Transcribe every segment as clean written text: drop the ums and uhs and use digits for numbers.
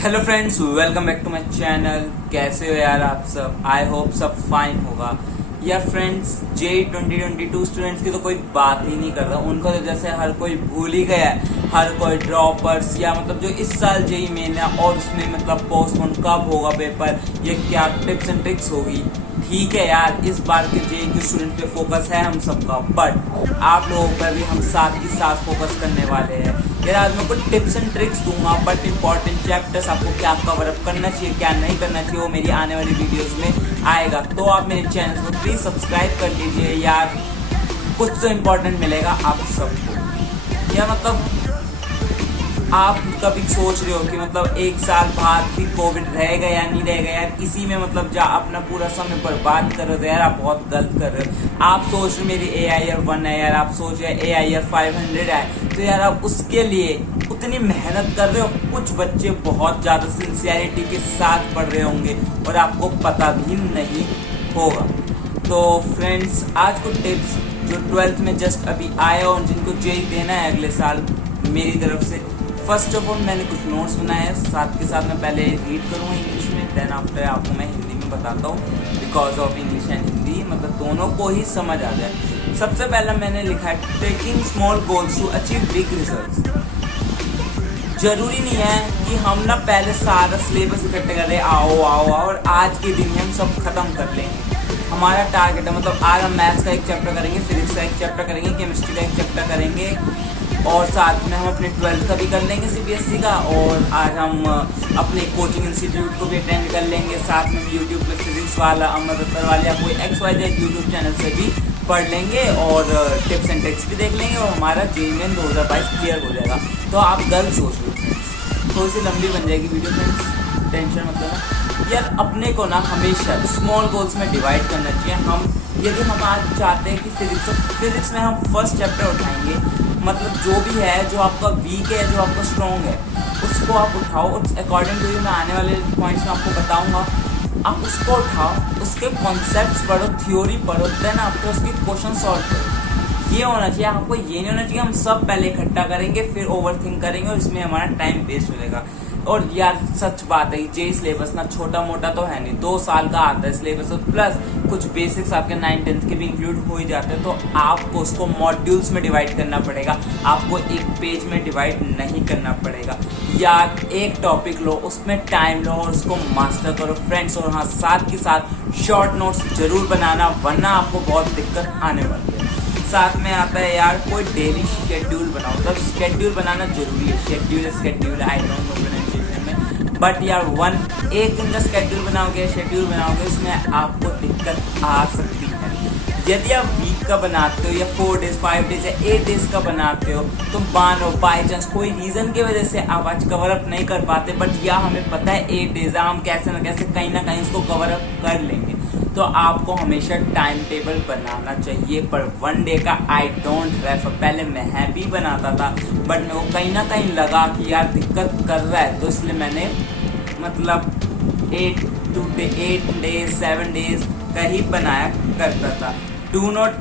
Hello friends, welcome back to my channel. कैसे हो यार आप सब? आई होप सब फाइन होगा यार। फ्रेंड्स, जेई 2022 स्टूडेंट्स की तो कोई बात ही नहीं कर रहा। उनको तो जैसे हर कोई भूल ही गया है। हर कोई ड्रॉपर्स या मतलब जो इस साल जेई मेन है और उसमें मतलब पोस्टपोन कब होगा पेपर, ये क्या टिप्स एंड ट्रिक्स होगी। ठीक है यार, इस बार के जेई के स्टूडेंट पे फोकस है हम सबका, बट आप लोगों पर भी हम साथ ही साथ फोकस करने वाले हैं। यार आज मैं कुछ टिप्स एंड ट्रिक्स दूंगा, बट इंपॉर्टेंट चैप्टर्स आपको क्या कवर अप करना चाहिए, क्या नहीं करना चाहिए, वो मेरी आने वाली वीडियोस में आएगा। तो आप मेरे चैनल को प्लीज सब्सक्राइब कर लीजिए यार, कुछ तो इम्पोर्टेंट मिलेगा आप सबको। या मतलब आप कभी सोच रहे हो कि मतलब एक साल बाद भी कोविड रहेगा या नहीं रहेगा यार, इसी में मतलब जा अपना पूरा समय बर्बाद कर रहे हो यार, आप बहुत गलत कर रहे हो। आप सोच रहे मेरी AIR 1 है यार, आप सोच रहे AIR 500 है, तो यार आप उसके लिए उतनी मेहनत कर रहे हो। कुछ बच्चे बहुत ज़्यादा सिंसियरिटी के साथ पढ़ रहे होंगे और आपको पता भी नहीं होगा। तो फ्रेंड्स, आज कुछ टिप्स जो 12th में जस्ट अभी आए और जिनको जेई देना है अगले साल मेरी तरफ से। फर्स्ट ऑफ ऑल मैंने कुछ नोट्स बनाए हैं, साथ के साथ मैं पहले रीड करूँगा इंग्लिश में, देन आफ्टर आपको मैं हिंदी में बताता हूँ, because of English and Hindi मतलब दोनों को ही समझ आ जाए। सबसे पहला मैंने लिखा है taking small goals to achieve big results. जरूरी नहीं है कि हम ना पहले सारा सिलेबस इकट्ठे कर रहे आओ आओ आओ और आज के दिन ही हम सब खत्म कर लेंगे। हमारा टारगेट है मतलब आज हम मैथ्स का एक चैप्टर करेंगे, फिजिक्स का एक चैप्टर करेंगे, केमिस्ट्री का एक चैप्टर करेंगे और साथ में हम अपने 12th का भी कर लेंगे CBSE का। और आज हम अपने कोचिंग इंस्टीट्यूट को भी अटेंड कर लेंगे। साथ में यूट्यूब पे फिजिक्स वाला, अमर दत्तर वाले या कोई XYZ यूट्यूब चैनल से भी पढ़ लेंगे और टिप्स एंड ट्रिक्स भी देख लेंगे और हमारा जेई मेन 2022 क्लियर हो जाएगा। तो आप गलत सोच लो, थोड़ी सी लंबी बन जाएगी वीडियो फ्रेंड्स, टेंशन मतलब ना यार। अपने को ना हमेशा स्मॉल गोल्स में डिवाइड करना चाहिए। हम यदि हम आज चाहते हैं कि फिजिक्स में हम फर्स्ट चैप्टर उठाएंगे, मतलब जो भी है, जो आपका वीक है, जो आपका स्ट्रॉन्ग है, उसको आप उठाओ। अकॉर्डिंग टू यू मैं आने वाले पॉइंट्स में आपको बताऊंगा, आप उसको उठाओ, उसके कॉन्सेप्ट्स पढ़ो, थ्योरी पढ़ो, देन आफ्टर उसके क्वेश्चन सॉल्व करो। ये होना चाहिए आपको। ये नहीं होना चाहिए हम सब पहले इकट्ठा करेंगे फिर ओवरथिंक करेंगे और इसमें हमारा टाइम वेस्ट हो जाएगा। और यार सच बात है, जेई सिलेबस ना छोटा मोटा तो है नहीं, 2 साल का आता है सिलेबस, प्लस कुछ बेसिक्स आपके 9th 10th के भी इंक्लूड हो ही जाते हैं। तो आपको उसको मॉड्यूल्स में डिवाइड करना पड़ेगा, आपको एक पेज में डिवाइड नहीं करना पड़ेगा। यार एक टॉपिक लो, उसमें टाइम लो और उसको मास्टर करो फ्रेंड्स। और हाँ, साथ के साथ शॉर्ट नोट्स जरूर बनाना, वरना आपको बहुत दिक्कत आने वाली है। साथ में आता है यार कोई डेली शेड्यूल बनाओ, मतलब शेड्यूल बनाना जरूरी है। Schedule I don't know pronunciation में, बट यार एक दिन का शेड्यूल बनाओगे उसमें आपको दिक्कत आ सकती है। यदि आप वीक का बनाते हो या 4 डेज 5 डेज या 8 डेज का बनाते हो, तो मानो बाई चांस कोई रीजन की वजह से आप आज कवर अप नहीं कर पाते, बट या हमें पता है 8 डेज है, हम कैसे ना कैसे कहीं ना कहीं उसको कवर अप कर लेंगे। तो आपको हमेशा टाइम टेबल बनाना चाहिए। पर 1 डे का आई डोंट रेफर, पहले मैं भी बनाता था, बट मेरे को कहीं ना कहीं लगा कि यार दिक्कत कर रहा है, तो इसलिए मैंने मतलब 8 डेज 7 डेज का ही बनाया करता था। डू नॉट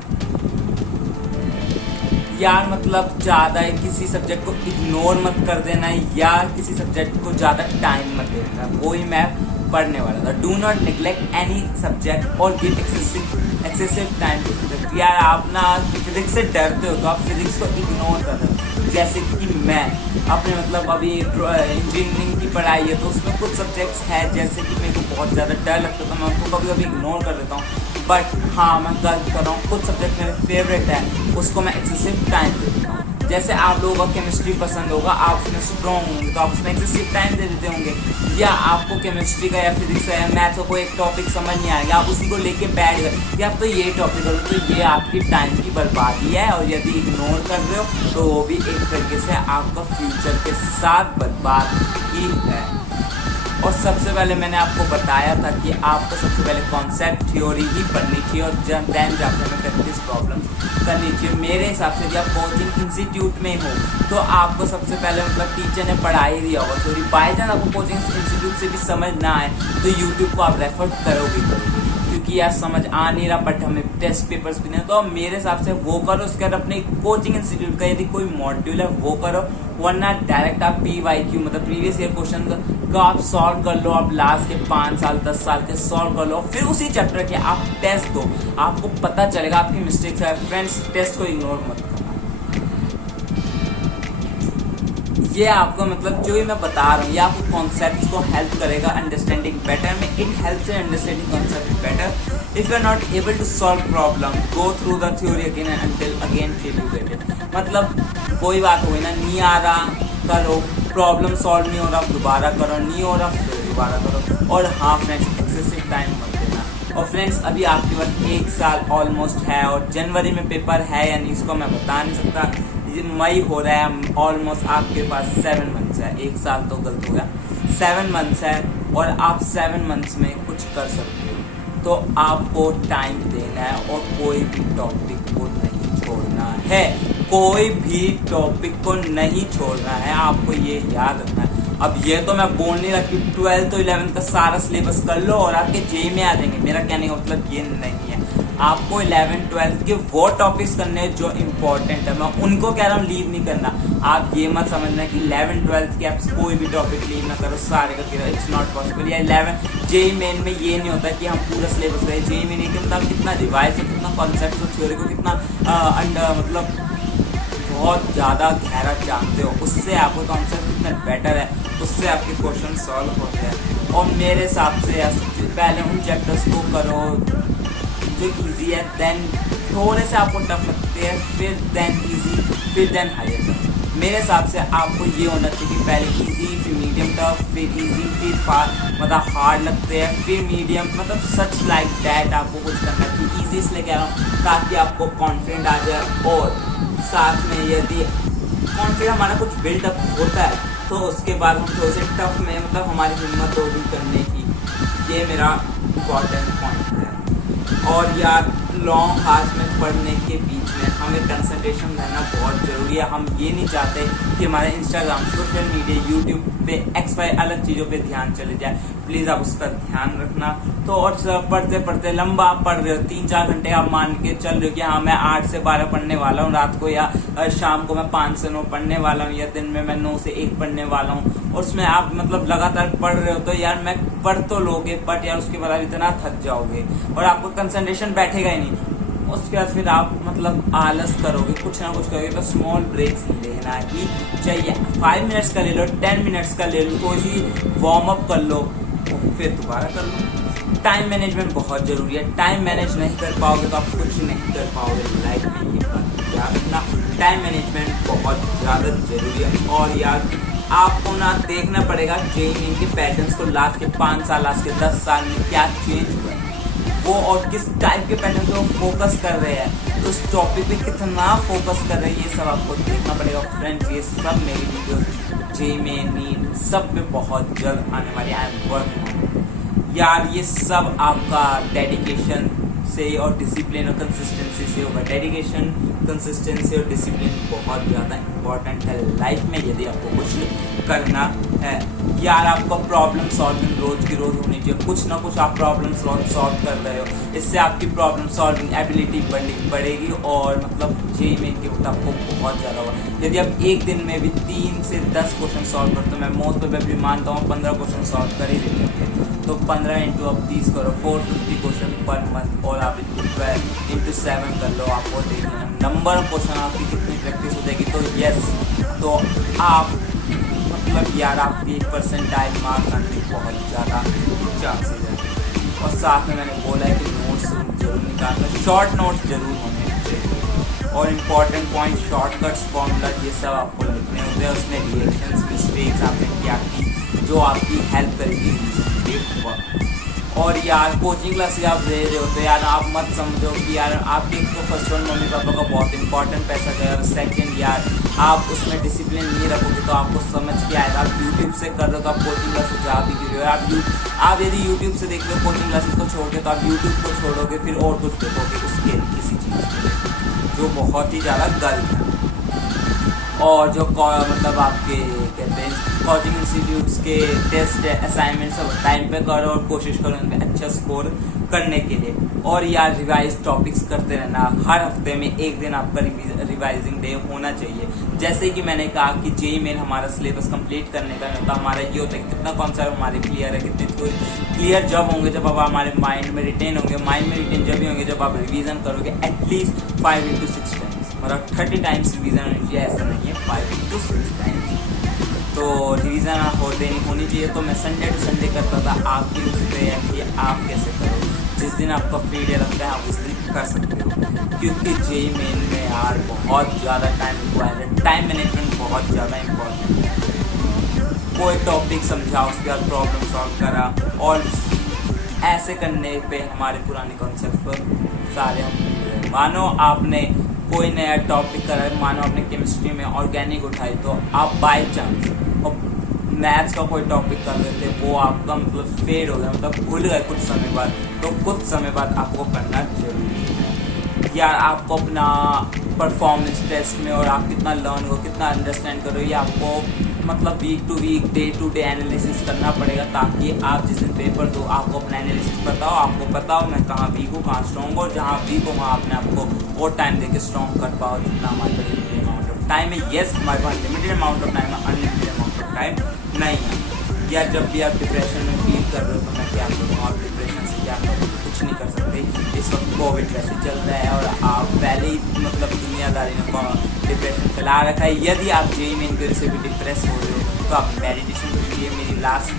यार मतलब ज़्यादा किसी सब्जेक्ट को इग्नोर मत कर देना या किसी सब्जेक्ट को ज़्यादा टाइम मत दे देना, वो ही मैं पढ़ने वाला था। Do not neglect any subject और give excessive time to physics. यार आप ना फिजिक्स से डरते हो तो आप फिजिक्स को इग्नोर कर रहे हो। जैसे कि मैं अपने मतलब अभी इंजीनियरिंग की पढ़ाई है, तो उसमें कुछ सब्जेक्ट्स हैं जैसे कि मेरे को बहुत ज़्यादा डर लगता था, मैं उनको कभी कभी इग्नोर कर देता हूँ। बट हाँ, मैं गलत कर रहा हूँ, कुछ सब्जेक्ट मेरे फेवरेट है, उसको मैं एक्सेसिव टाइम देता हूँ। जैसे आप लोगों को केमिस्ट्री पसंद होगा, आप उसमें स्ट्रॉन्ग होंगे तो आप उसमें एक्सेसिव टाइम दे देते होंगे। या आपको केमिस्ट्री का या फिजिक्स का या मैथ्स का कोई एक टॉपिक समझ नहीं आएगा, आप उसी को लेके बैठ गए कि आप तो ये टॉपिक करो, तो ये आपकी टाइम की बर्बादी है। और यदि इग्नोर कर रहे हो तो वो भी एक तरीके से आपका फ्यूचर के साथ बर्बाद ही है। और सबसे पहले मैंने आपको बताया था कि आपको सबसे पहले कॉन्सेप्ट थ्योरी ही पढ़नी चाहिए और देन जाकर हमें प्रैक्टिस प्रॉब्लम करनी चाहिए। मेरे हिसाब से यदि आप कोचिंग इंस्टीट्यूट में हो तो आपको सबसे पहले मतलब टीचर ने पढ़ा ही दिया होगा थ्योरी। बाई चांस आपको कोचिंग इंस्टीट्यूट से भी समझ ना आए तो यूट्यूब को आप रेफर करोगे, क्योंकि कि यार समझ आ नहीं रहा बट हमें टेस्ट पेपर्स भी नहीं, तो मेरे हिसाब से वो करो। उसके बाद अपने कोचिंग इंस्टीट्यूट का यदि कोई मॉड्यूल है वो करो, वरना डायरेक्ट आप PYQ मतलब प्रीवियस ईयर क्वेश्चन का आप सॉल्व कर लो। आप लास्ट के 5 साल 10 साल के सॉल्व कर लो, फिर उसी चैप्टर के आप टेस्ट दो, आपको पता चलेगा आपकी मिस्टेक्स है। फ्रेंड्स, टेस्ट को इग्नोर मत करना। ये आपको मतलब जो भी मैं बता रहा हूँ ये आपको कॉन्सेप्ट्स को हेल्प करेगा अंडरस्टैंडिंग बेटर में। It helps in understanding concept better. If you are not able to solve problem, go through the theory again and until again till you get it. मतलब कोई बात हुई ना, नहीं आ रहा करो, प्रॉब्लम सॉल्व नहीं हो रहा दोबारा करो, नहीं हो रहा फिर दोबारा करो। और हाँ फ्रेंड्स, एक्सेसिव टाइम मत देना। और फ्रेंड्स, अभी आपके पास 1 साल ऑलमोस्ट है और जनवरी में पेपर है या नहीं इसको मैं बता नहीं सकता। मई हो रहा है, ऑलमोस्ट आपके पास 7 मंथ्स है। 1 साल तो गलत हो गया, 7 मंथ्स है और आप 7 मंथ्स में कुछ कर सकते हो। तो आपको टाइम देना है और कोई भी टॉपिक को नहीं छोड़ना है, कोई भी टॉपिक को नहीं छोड़ना है, आपको ये याद रखना है। अब ये तो मैं बोल नहीं रहा कि 12th और 11th का सारा सिलेबस कर लो और आपके जेई में आ जाएंगे, मेरा कहने का मतलब ये नहीं है। आपको 11th 12th के वो टॉपिक्स करने हैं जो इम्पोर्टेंट है, मैं उनको कह रहा हूँ, लीव नहीं करना। आप ये मत समझना कि 11th 12th के आप कोई भी टॉपिक लीव ना करो, सारे का करो, इट्स नॉट पॉसिबल। या 11 जेई मेन में ये नहीं होता कि हम पूरा सिलेबस करें। जेई मेन के मतलब कितना रिवाइज हो, कितना कॉन्सेप्ट और थ्योरी को कितना मतलब बहुत ज़्यादा गहरा जानते हो, उससे आपको कॉन्सेप्ट कितना बेटर है, उससे आपके क्वेश्चन सॉल्व होते हैं। और मेरे हिसाब से पहले उन चैप्टर्स को करो जो इजी है, देन थोड़े से आपको टफ लगते हैं, फिर देन इजी, फिर देन हायर। मेरे हिसाब से आपको ये होना चाहिए कि पहले इजी, फिर मीडियम टफ, फिर इजी, फिर मतलब हार्ड लगते हैं, फिर मीडियम, मतलब सच लाइक दैट आपको कुछ करना चाहिए। इजी इसलिए कह रहा हूँ ताकि आपको कॉन्फिडेंट आ जाए, और साथ में यदि कॉन्फिडेंट हमारा कुछ बिल्डअप होता है तो उसके बाद हम थोड़े से टफ में मतलब हमारी हिम्मत होगी करने की। ये मेरा इम्पॉर्टेंट पॉइंट है। और यार, लॉन्ग हार्स में पढ़ने के बीच में हमें कंसंट्रेशन रहना बहुत ज़रूरी है। हम ये नहीं चाहते कि हमारे इंस्टाग्राम, सोशल मीडिया, यूट्यूब पे XY अलग चीज़ों पे ध्यान चले जाए। प्लीज़ आप उसका ध्यान रखना। तो और पढ़ते पढ़ते लंबा आप पढ़ रहे हो, 3-4 घंटे आप मान के चल रहे हो कि हाँ मैं 8 से 12 पढ़ने वाला हूँ रात को, या शाम को मैं 5 से 9 पढ़ने वाला हूँ, या दिन में मैं 9 से 1 पढ़ने वाला हूँ, और उसमें आप मतलब लगातार पढ़ रहे हो, तो यार मैं पढ़ तो लोगे बट यार उसके बाद आप इतना थक जाओगे और आपको कंसंट्रेशन बैठेगा ही नहीं। उसके बाद फिर आप मतलब आलस करोगे, कुछ ना कुछ करोगे। तो स्मॉल ब्रेक्स लेना ही चाहिए। 5 मिनट्स का ले लो, 10 मिनट्स का ले लो, कोई सी वार्म अप कर लो और फिर दोबारा कर लो। टाइम मैनेजमेंट बहुत ज़रूरी है। टाइम मैनेज नहीं कर पाओगे तो आप कुछ नहीं कर पाओगे लाइफ में। ये बात याद रखना, टाइम मैनेजमेंट बहुत ज़्यादा ज़रूरी है। और यार, आपको ना देखना पड़ेगा जेईई के पैटर्न्स को, लास्ट के 5 साल, लास्ट के 10 साल में क्या चेंज हुआ है वो, और किस टाइप के पैटर्न पे वो फोकस कर रहे हैं, तो उस टॉपिक पे कितना फोकस कर रहे हैं, ये सब आपको देखना पड़ेगा। फ्रेंड्स, ये सब मेरी वीडियो जेईई नीट सब पे बहुत जल्द आने वाली है। आई एम वर्किंग यार, ये सब आपका डेडिकेशन से और डिसिप्लिन और कंसिस्टेंसी से होगा। डेडिकेशन, कंसिस्टेंसी और डिसिप्लिन बहुत ज़्यादा इंपॉर्टेंट है लाइफ में यदि आपको कुछ करना है। यार, आपका प्रॉब्लम सॉल्विंग रोज की रोज होनी चाहिए। कुछ ना कुछ आप प्रॉब्लम सॉल्व कर रहे हो, इससे आपकी प्रॉब्लम सॉल्विंग एबिलिटी बढ़ेगी और मतलब जेईई मेन के वक्त आपको बहुत ज़्यादा होगा। यदि आप एक दिन में भी 3 से 10 क्वेश्चन सॉल्व करते हो, मैं मोस्ट प्रोबेबली मानता हूँ 15 क्वेश्चन सॉल्व कर ही देते हैं, तो 15 इंटू आप 30 करो, 450 क्वेश्चन पर मंथ, और आप 12 इंटू 7 कर लो। आपको देखना नंबर ऑफ क्वेश्चन आपकी कितनी प्रैक्टिस हो जाएगी। तो यस, तो आप मतलब यार आपकी परसेंटाइल मार्क्स आने की बहुत ज़्यादा चांसेस है। और साथ में मैंने बोला है कि नोट्स जरूर निकालना, शॉर्ट नोट्स जरूर होने चाहिए, और इम्पॉर्टेंट पॉइंट, शॉर्टकट्स, फॉर्मूला, ये सब आपको लिखने होते हैं। उसमें रिएक्शंस, मिस्टेक्स आपने क्या की जो आपकी हेल्प करेगी। और यार, कोचिंग क्लासेस आप दे रहे हो तो यार आप मत समझो कि यार आपके तो फर्स्ट वन मम्मी पापा का बहुत इंपॉर्टेंट पैसा गया, और सेकेंड यार आप उसमें डिसिप्लिन नहीं रखोगे तो आपको समझ के आएगा। आप यूट्यूब से कर रहे हो तो आप कोचिंग क्लासेस जा भी रहे हो। आप यदि यूट्यूब से देख रहे हो कोचिंग क्लासेस को छोड़ के, तो आप यूट्यूब को छोड़ोगे फिर और कुछ देखोगे उसके किसी चीज़ के, जो बहुत ही ज़्यादा गलत है। और जो मतलब आपके कहते हैं कोचिंग इंस्टीट्यूट्स के टेस्ट असाइनमेंट सब टाइम पे करो और कोशिश करो उन पर अच्छा स्कोर करने के लिए। और यार रिवाइज टॉपिक्स करते रहना, हर हफ्ते में एक दिन आपका रिवाइजिंग डे होना चाहिए। जैसे कि मैंने कहा कि जेईई मेन हमारा सिलेबस कंप्लीट करने का होता है, हमारा ये होता है कितना कॉन्सेप्ट हमारे क्लियर है, कितने क्लियर जब होंगे जब आप हमारे माइंड में रिटेन होंगे। माइंड में रिटेन जब भी होंगे जब आप रिवीजन करोगे एटलीस्ट 5 into 6 टाइम्स, मतलब 30 टाइम्स रिवीजन होनी चाहिए, ऐसा नहीं है 5 into 6 टाइम्स। तो रिवीजन होनी चाहिए। तो मैं संडे टू संडे करता था, आपकी उस पे है कि आप कैसे करो। जिस दिन आपका फ्री डे लगता है आप उस दिन कर सकते हो, क्योंकि जेईई मेन में यार बहुत ज़्यादा टाइम रिक्वायर्ड है। टाइम मैनेजमेंट बहुत ज़्यादा इम्पोर्टेंट है। कोई टॉपिक समझा, उसके बाद प्रॉब्लम सॉल्व करा, और ऐसे करने पे हमारे पुराने कॉन्सेप्ट पर सारे हम भूल गए। मानो आपने कोई नया टॉपिक करा है, मानो आपने केमिस्ट्री में ऑर्गेनिक उठाई, तो आप बाय चांस मैथ्स का कोई टॉपिक कर रहे थे, वो आपका मतलब फेड हो गया, मतलब भूल गए कुछ समय बाद, तो कुछ समय बाद आपको करना जरूरी है। यार आपको अपना परफॉर्मेंस टेस्ट में और आप कितना लर्न हो, कितना अंडरस्टैंड करो, ये आपको मतलब week to week, day to day analysis करना पड़ेगा, ताकि आप जिस दिन पेपर दो आपको अपना एनालिसिस पता हो, आपको पता हो मैं कहाँ वीक हूँ, कहाँ स्ट्रॉन्ग हो, और जहाँ वीक हो वहाँ अपने आपको और टाइम देके स्ट्रॉन्ग कर पाओ जितना हमारे पास लिमिटेड अमाउंट ऑफ टाइम है। येस, हमारे पास लिमिटेड अमाउंट ऑफ टाइम है, अनलिमिटेड अमाउंट ऑफ टाइम नहीं है। या जब भी आप डिप्रेशन में फील कर रहे हो तो मैं क्या करूँ, आप डिप्रेशन से क्या करो, कुछ नहीं कर सकते। इस वक्त कोविड वैसे चल रहा है और आप पहले ही मतलब दुनियादारी ने डिप्रेशन फैला रखा है। यदि आप जेईई मेन की वजह से भी डिप्रेस हो रहे हो तो आप मेडिटेशन कीजिए। मेरी लास्ट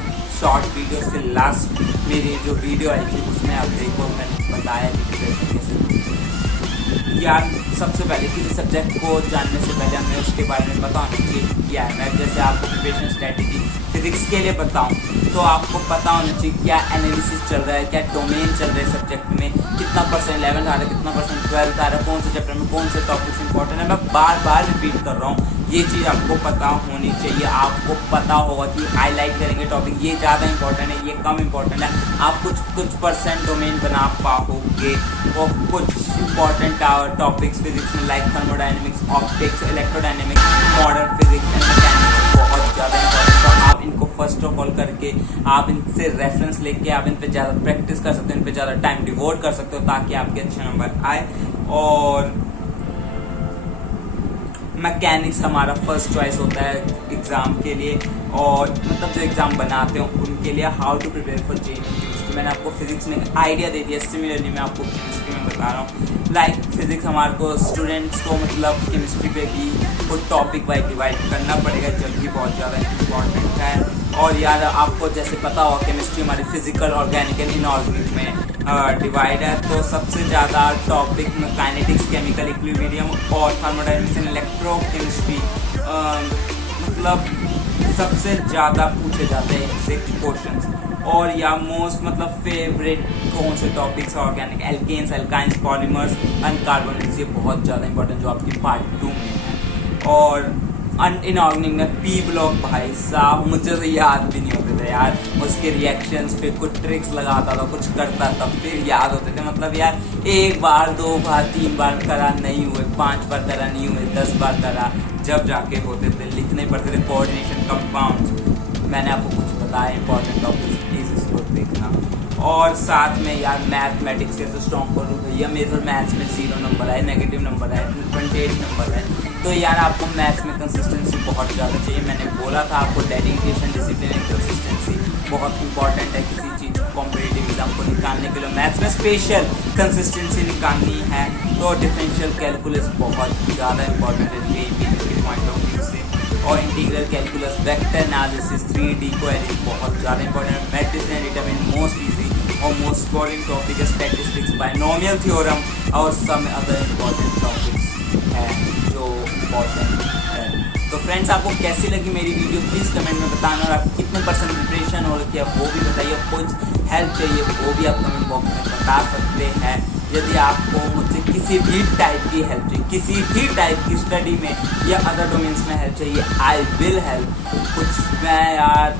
शॉर्ट वीडियो से लास्ट मेरी जो वीडियो आई थी उसमें आप देखो, मैंने बताया कि डिप्रेशन कैसे। यार सबसे पहले किसी सब्जेक्ट को जानने से पहले हमें उसके बारे में पता होना चाहिए क्या है। मैं जैसे आपको प्रिपरेशन स्ट्रैटेजी फिजिक्स के लिए बताऊं तो आपको पता होना चाहिए क्या एनालिसिस चल रहा है, क्या डोमेन चल रहा है सब्जेक्ट में, कितना परसेंट 11th आ रहा है, कितना परसेंट 12th आ रहा है, कौन से चैप्टर में कौन से टॉपिक्स इंपॉर्टेंट है। मैं बार बार रिपीट कर रहा हूँ, ये चीज़ आपको पता होनी चाहिए। आपको पता होगा कि हाईलाइट करेंगे टॉपिक, ये ज़्यादा इंपॉर्टेंट है, ये कम इंपॉर्टेंट है। आप कुछ परसेंट डोमेन बना पाओगे और कुछ इंपॉर्टेंट टॉपिक्स फिजिक्स में like thermodynamics, optics, electrodynamics, modern physics and mechanics बहुत ज़्यादा इंपॉर्टेंट। तो आप इनको फर्स्ट ऑफ ऑल करके आप इनसे रेफरेंस लेके आप इन पे ज़्यादा प्रैक्टिस कर सकते हो, इन पे ज़्यादा टाइम डिवोट कर सकते हो, ताकि आपके अच्छे नंबर आए। और मैकेनिक्स हमारा फर्स्ट चॉइस होता है एग्ज़ाम के लिए, और मतलब जो एग्ज़ाम बनाते हो उनके लिए how to prepare for J E E chemistry. मैंने आपको फिजिक्स में एक आइडिया दे दिया, सिमिलरली मैं आपको केमिस्ट्री में बता रहा हूँ। लाइक फिजिक्स हमारे को स्टूडेंट्स को मतलब केमिस्ट्री पे भी कुछ टॉपिक वाइज डिवाइड करना पड़ेगा, जब भी बहुत ज़्यादा इंपॉर्टेंट है। और यार आपको जैसे पता होगा केमिस्ट्री हमारी फिजिकल, ऑर्गेनिक एंड इनऑर्गेनिक में डिवाइड है। तो सबसे ज़्यादा टॉपिक में काइनेटिक्स, केमिकल इक्विलिब्रियम और थर्मोडायनेमिक्स एंड इलेक्ट्रोकेमिस्ट्री मतलब सबसे ज़्यादा पूछे जाते हैं इनसे क्वेश्चंस। और या मोस्ट मतलब फेवरेट कौन से टॉपिक्स है, organic, alkenes, alkynes, polymers and carbonates, ये बहुत ज़्यादा इंपॉर्टेंट जो आपकी पार्ट 2 में है। और इनऑर्गेनिक में पी ब्लॉक, भाई साहब मुझे तो याद भी नहीं होते थे यार, उसके रिएक्शंस पे कुछ ट्रिक्स लगाता था, कुछ करता था फिर याद होते थे। मतलब यार 1 बार 2 बार 3 बार करा नहीं हुए, 5 बार करा नहीं हुए, 10 बार करा जब जाके होते थे, लिखने पड़ते थे। कोऑर्डिनेशन, कंपाउंड्स, मैंने आपको कुछ बताया इंपॉर्टेंट टॉपिक्स, प्लीज़ इसको देखना। और साथ में यार मैथमेटिक्स कैसे स्ट्रॉन्ग करूँ भैया, मेरे मैथ्स में 0 नंबर है, नेगेटिव नंबर है, 28 नंबर है। तो यार आपको मैथ्स में कंसिस्टेंसी बहुत ज़्यादा चाहिए। मैंने बोला था आपको डेडिकेशन, डिसिप्लिन एंड कंसिस्टेंसी बहुत इंपॉर्टेंट है किसी चीज़ कॉम्पिटिटिव एग्जाम को निकालने के लिए। मैथ्स में स्पेशल कंसिस्टेंसी निकालनी है तो डिफरेंशियल कैलकुलस बहुत ज़्यादा इंपॉर्टेंट है जेईई के पॉइंट ऑफ व्यू से। और integral calculus, vector analysis, 3D query बहुत ज़्यादा इंपॉर्टेंट है। Matrix and determinant most easy और मोस्ट इंपॉर्टेंट टॉपिक है स्टैटिस्टिक्स, बाइनोमियल थ्योरम और सम अदर इंपॉर्टेंट टॉपिक्स है जो इम्पॉर्टेंट है। तो फ्रेंड्स आपको कैसी लगी मेरी वीडियो प्लीज़ कमेंट में बताना, और आपको कितने परसेंट प्रिपरेशन हो रखी है वो भी बताइए। कुछ हेल्प चाहिए वो भी आप कमेंट बॉक्स में बता सकते हैं। यदि आपको मुझसे किसी भी टाइप की हेल्प चाहिए, किसी भी टाइप की स्टडी में या अदर डोमेन्स में हेल्प चाहिए, आई विल हेल्प। कुछ मैं यार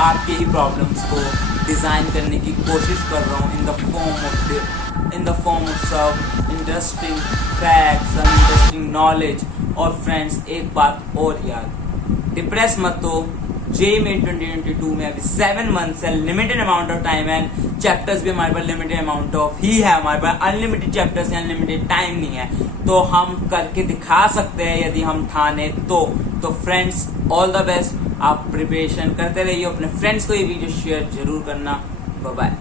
आपके ही प्रॉब्लम्स को डिज़ाइन करने की कोशिश कर रहा हूँ इन द फॉर्म ऑफ सब interesting facts and interesting knowledge. और फ्रेंड्स एक बात और याद, डिप्रेस मत हो, जे मेट 2022 में अभी 7 मंथ्स है, लिमिटेड अमाउंट ऑफ टाइम है, चैप्टर्स भी हमारे पास लिमिटेड अमाउंट ऑफ ही है, हमारे पास अनलिमिटेड चैप्टर्स है, अनलिमिटेड टाइम नहीं है, तो हम करके दिखा सकते हैं यदि हम ठाने तो फ्रेंड्स ऑल द बेस्ट, आप प्रिपरेशन करते रहिए, अपने फ्रेंड्स को ये वीडियो शेयर जरूर करना। Bye bye.